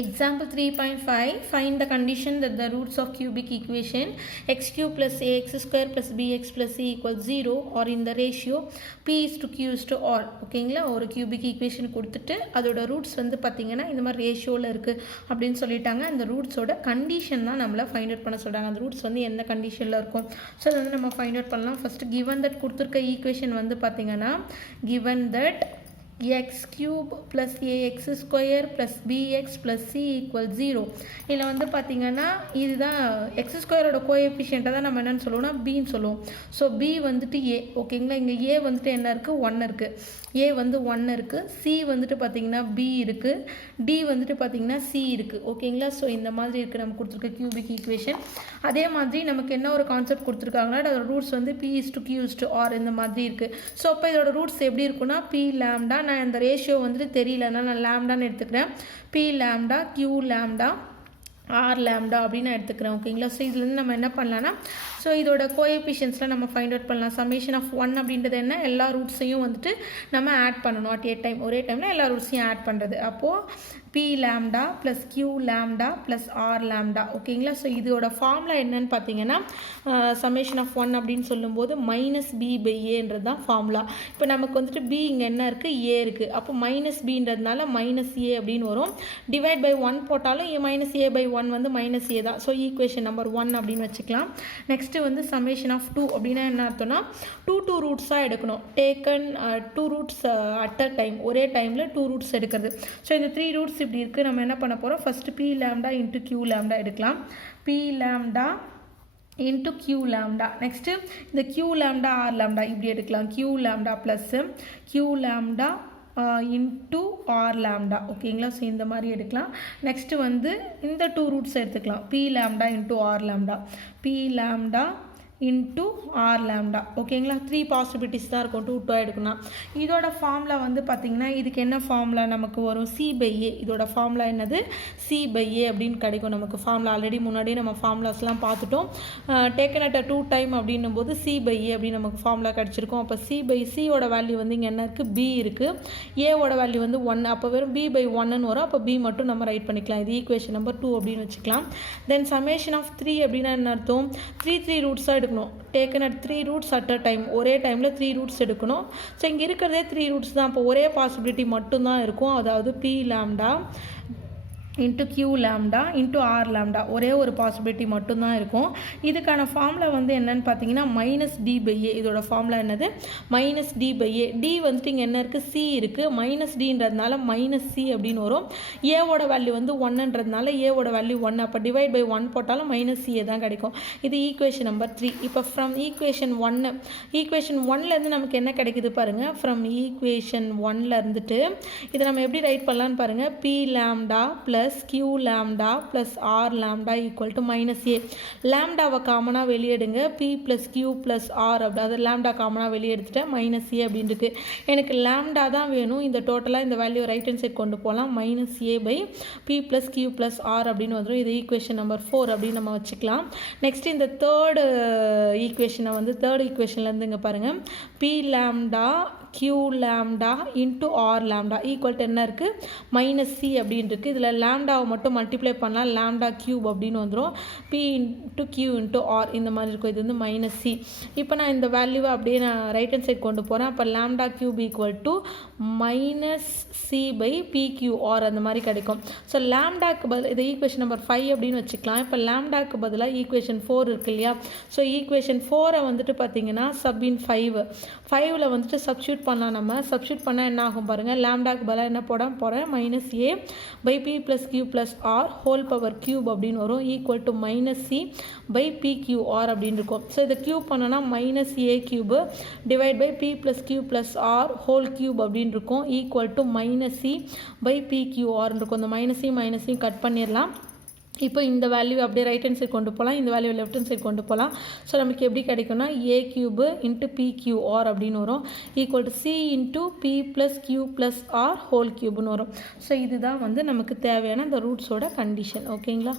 Example 3.5, find the condition that the roots of cubic equation x cube plus ax square plus bx plus c equals 0 or in the ratio p is to q is to r. ஓகேங்களா, ஒரு cubic equation கொடுத்துட்டு அதோட roots வந்து பார்த்தீங்கன்னா இந்த மாதிரி ரேஷியோவில் இருக்குது அப்படின்னு சொல்லிட்டாங்க. அந்த ரூட்ஸோட கண்டிஷன் தான் நம்மளை ஃபைண்ட் அவுட் பண்ண சொல்கிறாங்க. அந்த ரூட்ஸ் வந்து எந்த கண்டிஷனில் இருக்கும், ஸோ அதை வந்து நம்ம ஃபைண்ட் அவுட் பண்ணலாம். ஃபஸ்ட்டு given that கொடுத்துருக்க ஈக்குவேஷன் வந்து பார்த்தீங்கன்னா given that x cube plus ax square plus bx plus c equals 0. இதில் வந்து பார்த்தீங்கன்னா இதுதான் எக்ஸ் ஸ்கொயரோட கோஎஃபிஷியண்ட்டை தான் நம்ம என்னென்னு சொல்லுவோம்னா பின்னு சொல்லுவோம். ஸோ பி வந்துட்டு ஏ. ஓகேங்களா, இங்கே ஏ வந்துட்டு என்ன இருக்குது, 1 இருக்குது. ஏ வந்து 1 இருக்குது. சி வந்துட்டு பார்த்தீங்கன்னா பி இருக்குது. டி வந்துட்டு பார்த்தீங்கன்னா சி இருக்குது. ஓகேங்களா, ஸோ இந்த மாதிரி இருக்குது நம்ம கொடுத்துருக்க கியூபிக் ஈக்குவேஷன். அதே மாதிரி நமக்கு என்ன ஒரு கான்செப்ட் கொடுத்துருக்காங்கன்னா அதோட ரூட்ஸ் வந்து P is to Q is to R இந்த மாதிரி இருக்குது. ஸோ அப்போ இதோட ரூட்ஸ் எப்படி இருக்குன்னா பி லேம்டா, நான் அந்த ரேஷியோ வந்துட்டு தெரியலன்னா நான் லேம்டான்னு எடுத்துக்கிறேன். P lambda Q lambda R lambda அப்படின்னு நான் எடுத்துக்கிறேன். ஓகேங்களா, ஸோ இதுலேருந்து நம்ம என்ன பண்ணலான்னா ஸோ இதோட கோஎஃபிஷியன்ஸில் நம்ம ஃபைண்ட் அவுட் பண்ணலாம். சம்மேஷன் ஆஃப் 1 அப்படின்றது என்ன, எல்லா ரூட்ஸையும் வந்துட்டு நம்ம ஆட் பண்ணணும் அட் ஏ டைம், ஒரே டைமில் எல்லா ரூட்ஸையும் ஆட் பண்ணுறது. அப்போது P lambda plus Q lambda plus R lambda. ஓகேங்களா, ஸோ இதோட ஃபார்முலா என்னன்னு பார்த்தீங்கன்னா சம்மேஷன் ஆஃப் 1 அப்படின்னு சொல்லும்போது மைனஸ் பி பை ஏன்றது தான் ஃபார்முலா. இப்போ நமக்கு வந்துட்டு பி இங்கே என்ன இருக்குது, ஏ இருக்குது. அப்போ மைனஸ் பின்றதுனால மைனஸ் ஏ அப்படின்னு வரும். டிவைட் பை 1 போட்டாலும் மைனஸ் ஏ பை 1 வந்து மைனஸ் ஏ தான். ஸோ ஈக்குவேஷன் நம்பர் 1 அப்படின்னு வச்சுக்கலாம். நெக்ஸ்ட்டு வந்து சம்மேஷன் ஆஃப் 2 அப்படின்னா என்ன அர்த்தம்னா 2 ரூட்ஸாக எடுக்கணும். Taken 2 roots at a time, ஒரே டைமில் 2 ரூட்ஸ் எடுக்கிறது. ஸோ இந்த 3 ரூட்ஸ் இப்படி இருக்குது. நம்ம என்ன பண்ண போகிறோம், first p lambda into Q lambda எடுக்கலாம். P lambda into Q lambda. Next இந்த கியூ லேம்டா ஆர் லேம்டா இப்படி எடுக்கலாம். Q lambda plus q lambda into R lambda. ஓகேங்களா, ஸோ இந்த மாதிரி எடுக்கலாம். நெக்ஸ்ட்டு வந்து இந்த 2 ரூட்ஸ் எடுத்துக்கலாம். P lambda into R lambda, p lambda into R lambda. ஓகேங்களா, 3 பாசிபிலிட்டிஸ் தான் இருக்கும். 2 எடுக்கணும். இதோட ஃபார்முலா வந்து பார்த்திங்கன்னா இதுக்கு என்ன ஃபார்முலா நமக்கு வரும், சி பை ஏ. இதோட ஃபார்முலா என்னது, சி பை ஏ அப்படின்னு கிடைக்கும் நமக்கு. ஃபார்முலா ஆல்ரெடி முன்னாடியே நம்ம ஃபார்முலாஸ்லாம் பார்த்துட்டோம். டேக்கன் அட் 2 டைம் அப்படின்னும் போது சி பை ஏ அப்படின்னு நமக்கு ஃபார்முலா கிடச்சிருக்கும். அப்போ சி பை சியோட வேல்யூ வந்து இங்கே என்ன இருக்குது, பி இருக்குது. ஏவோட வேல்யூ வந்து 1. அப்போ வெறும் பி பை 1ன்னு வரும். அப்போ பி மட்டும் நம்ம ரைட் பண்ணிக்கலாம். இது ஈக்குவேஷன் நம்பர் 2 அப்படின்னு வச்சுக்கலாம். தென் சமேஷன் ஆஃப் 3 அப்படின்னா என்ன அர்த்தம், 3 ரூட்ஸாக எடுக்கணும். Taken at 3 roots at a time, ஒரே டைமில் 3 ரூட்ஸ் எடுக்கணும். ஸோ இங்கே இருக்கிறதே 3 ரூட்ஸ் தான். அப்போ ஒரே பாசிபிலிட்டி மட்டும்தான் இருக்கும். அதாவது P lambda into Q lambda into R lambda, ஒரே ஒரு பாசிபிலிட்டி மட்டும்தான் இருக்கும். இதுக்கான ஃபார்முலா வந்து என்னன்னு பார்த்தீங்கன்னா மைனஸ் டி பை ஏ. இதோட ஃபார்முலா என்னது, minus D by A. D வந்துட்டு இங்கே என்ன இருக்குது, சி இருக்குது. மைனஸ் டின்றதுனால மைனஸ் சி அப்படின்னு வரும். ஏவோட வேல்யூ வந்து 1ன்றதுனால ஏவோட வேல்யூ 1. அப்போ டிவைட் பை 1 போட்டாலும் மைனஸ் சிஏ தான் கிடைக்கும். இது ஈக்குவேஷன் நம்பர் 3. இப்போ ஃப்ரம் ஈக்குவேஷன் 1, ஈக்குவேஷன் 1லேருந்து நமக்கு என்ன கிடைக்குது பாருங்கள். ஃப்ரம் ஈக்குவேஷன் 1ல் இருந்துட்டு இதை நம்ம எப்படி ரைட் பண்ணலான்னு பாருங்கள். B lambda plus q lambda plus r lambda equal to minus a. லேம்டாவை காமனாக வெளியெடுங்க. p plus q plus r அப்படி, அது லேம்டா காமனாக வெளியே எடுத்துட்டேன். மைனஸ் ஏ அப்படின்னு இருக்கு. எனக்கு லேம்டா தான் வேணும். இந்த டோட்டலாக இந்த வேல்யூ ரைட் ஹேண்ட் சைட் கொண்டு போகலாம். Minus A by p plus q plus r அப்படின்னு வந்துடும். இது ஈக்குவேஷன் நம்பர் 4 அப்படின்னு நம்ம வச்சுக்கலாம். நெக்ஸ்ட் இந்த தேர்டு ஈக்குவேஷனை வந்து தேர்ட் ஈக்குவேஷன்லேருந்து இங்கே பாருங்கள். p lambda q lambda into r lambda equal to என்ன இருக்குது, மைனஸ் சி அப்படின்னு இருக்குது. இதில் லேம்டாவை மட்டும் மல்டிப்ளை பண்ணலாம். லேம்டா கியூப் அப்படின்னு வந்துடும். p into Q into R இந்த மாதிரி இருக்கும். இது வந்து மைனஸ் சி. இப்போ நான் இந்த வேல்யூவை அப்படியே நான் ரைட் ஹேண்ட் சைட் கொண்டு போகிறேன். அப்போ lambda cube equal to minus C by B Q R அந்த மாதிரி கிடைக்கும். ஸோ லேம்டாக்கு பதில் இது ஈக்குவேஷன் நம்பர் 5 அப்படின்னு வச்சுக்கலாம். இப்போ லேம்டாக்கு பதிலாக ஈக்குவேஷன் 4 இருக்கு இல்லையா. ஸோ ஈக்குவேஷன் 4 வந்துட்டு பார்த்தீங்கன்னா சப்இன் 5ல் வந்துட்டு சப்ஸ்டியூட் பண்ணலாம். நம்ம சப்ஸ்டியூட் பண்ணால் என்ன ஆகும் பாருங்கள். லேம்டாக்கு பதிலாக என்ன போகிறேன், minus A by p plus q plus r whole power cube அப்படின்னு வரும். Equal to minus C by B Q r அப்படின்னு இருக்கும். ஸோ இதை கியூப் பண்ணோன்னா minus a cube divide by p plus q plus r whole cube அப்படின்னு இருக்கும். Equal to minus C by B q ஆர்னு இருக்கும். இந்த மைனஸையும் கட் பண்ணிடலாம். இப்போ இந்த வேல்யூ அப்படியே ரைட் ஹேண்ட் சைட் கொண்டு போகலாம். இந்த வேல்யூ லெஃப்ட் ஹேண்ட் சைட் கொண்டு போகலாம். ஸோ நமக்கு எப்படி கிடைக்கும்னா a cube into p Q r அப்படின்னு வரும். Equal to c into p plus q plus r whole கியூப்னு வரும். ஸோ இதுதான் வந்து நமக்கு தேவையான இந்த ரூட்ஸோட கண்டிஷன். ஓகேங்களா.